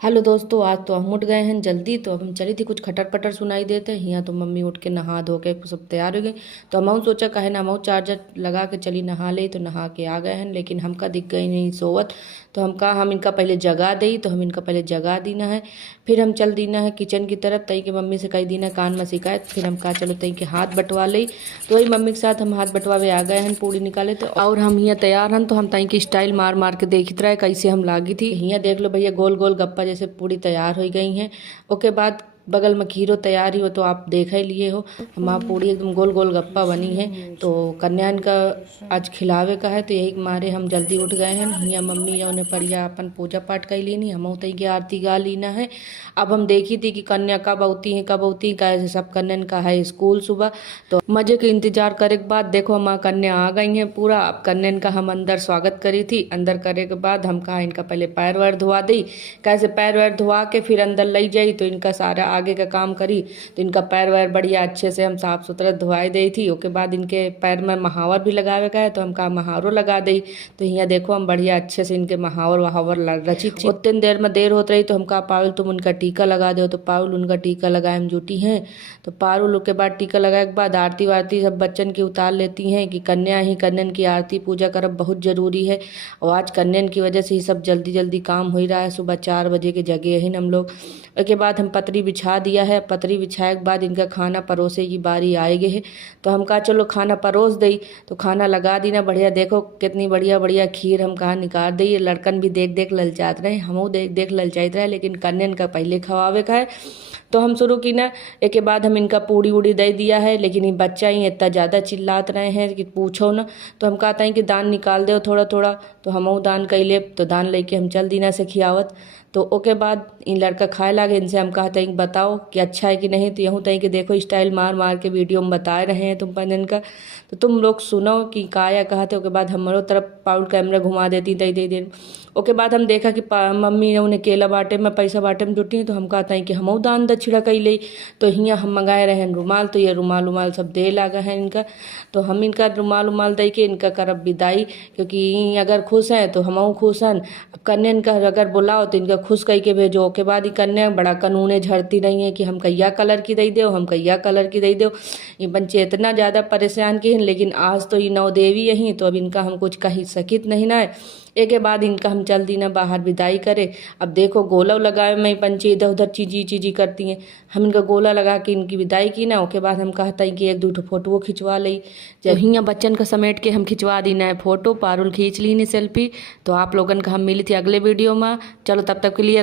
Hello दोस्तों, आज तो हम उठ गए हैं जल्दी। तो अब हम चली थी, कुछ खटर पटर सुनाई देते हैं यहाँ। तो मम्मी उठ के नहा धो के सब तैयार हो गई। तो हम सोचा कहे ना, हम चार्जर लगा के चली नहा ले। तो नहा के आ गए हैं, लेकिन हमका दिख गई नहीं सोवत। तो हम कहा हम इनका पहले जगा दी। तो हम इनका पहले जगा दीना है, फिर हम चल दीना है किचन की तरफ। तई के मम्मी से कही दीना कान में शिकायत। फिर हम कहा चलो तई के हाथ बटवा ली। तो वही मम्मी के साथ हम हाथ बटवावे आ गए हैं, पूड़ी निकाले। तो और हम यहाँ तैयार हैं। तो हम तई की स्टाइल मार मार के देखते रहे कैसे हम लागी थी। यहाँ देख लो भैया, गोल गोल गप्पा जैसे पूरी तैयार हो गई हैं। ओके बाद बगल में खीरो तैयार ही हो, तो आप देख ही लिए हो। हमारा पूरी एकदम गोल गोल गप्पा बनी है। तो कन्यान का आज खिलावे का है, तो यही मारे हम जल्दी उठ गए हैं। हियाँ मम्मी जो ने परिया अपन पूजा पाठ कर लीनी, हम तई की आरती गा लीना है। अब हम देखी थी कि कन्या कब आती हैं कब आती हैं, कैसे सब कन्यान का है स्कूल सुबह। तो मजे के इंतजार करे के बाद देखो हमारा कन्या आ गई हैं पूरा। अब कन्यान का हम अंदर स्वागत करी थी। अंदर करे के बाद हम कहा इनका पहले पैर वैर धोवा दी। कैसे पैर वैर धोवा के फिर अंदर ले जाई। तो इनका सारा आगे का काम करी। तो इनका पैर वैर बढ़िया अच्छे से हम साफ सुथरा धोवाई दी थी। उसके बाद इनके पैर में महावर भी लगावे का है, तो हम कहा महावरों लगा दी। तो यहाँ देखो हम बढ़िया अच्छे से इनके महावर वहावर रची थी। उतनी देर में देर होती रही, तो हम कहा पारुल तुम उनका टीका लगा दो। तो पारुल उनका टीका लगाए हम जुटी हैं। तो पारुल के बाद टीका लगाए के बाद आरती वारती सब बच्चन की उतार लेती हैं कि कन्यान की आरती पूजा करब बहुत जरूरी है। और आज कन्यान की वजह से ही सब जल्दी जल्दी काम हो रहा है। सुबह 4 बजे के जगे हैं हम लोग। उसके बाद हम पतरी बिछा दिया है। पतरी बिछाए के बाद इनका खाना परोसे की बारी आएगी है। तो हम कहा चलो खाना परोस दई। तो खाना लगा दी ना बढ़िया। देखो कितनी बढ़िया बढ़िया खीर हम कहा निकाल दी। लड़कन भी देख देख ललचात रहे, हम देख देख ललचाइत रहे, लेकिन कन्यान का पहले खवावे का है। तो हम शुरू की ना, एक के बाद हम इनका पूड़ी उड़ी दे दिया है। लेकिन ये बच्चा ही इतना ज़्यादा चिल्लात रहे हैं कि पूछो ना। तो हम कहते हैं कि दान निकाल दो थोड़ा थोड़ा। तो हम दान कैले। तो दान लेके हम चल दीना से खियावत। तो ओके बाद इन लड़का खाए लागे। इनसे हम कहते हैं बताओ कि अच्छा है कि नहीं। तो यूँ तई कि देखो स्टाइल मार मार के वीडियो में बता रहे हैं तुम पंजन का। तो तुम लोग सुनो कि काया कहते। ओके बाद हमारो तरफ पाउल कैमरा घुमा देती तई दे दिन। ओके बाद हम देखा कि मम्मी उन्हें केला बाटे में पैसा बाटे में जुटी। तो हम कहते हैं कि हम दान दक्षिणा कैले। तो हियाँ हम मंगाए रहे हैं रुमाल। तो ये रुमाल उमाल सब दे लागा है इनका। तो हम इनका रुमाल उमाल दे के इनका करब विदाई, क्योंकि अगर खुश हैं तो हम खुश हैं। अब कन्या का अगर बुलाओ तो इनका खुश कह के भेजो। के बाद ही कन्या बड़ा कानूने झड़ती रही है कि हम कैया कलर की दे दो, हम कैया कलर की दे दो। ये बच्चे इतना ज़्यादा परेशान किए हैं। लेकिन आज तो ये नौ देवी यहीं, तो अब इनका हम कुछ कही सकित नहीं ना है। एक के बाद इनका हम चल दी ना बाहर विदाई करे। अब देखो गोला लगाए में पंचे इधर उधर चीजी करती हैं। हम इनका गोला लगा के इनकी विदाई की ना। उसके बाद हम कहता है कि एक दो फोटो खिंचवा ली। जब हियाँ बच्चन का समेट के हम खिंचवा दी ना फोटो। पारुल खींच ली नहीं सेल्फी। तो आप लोगन का हम मिली थी अगले वीडियो में। चलो तब तक के लिए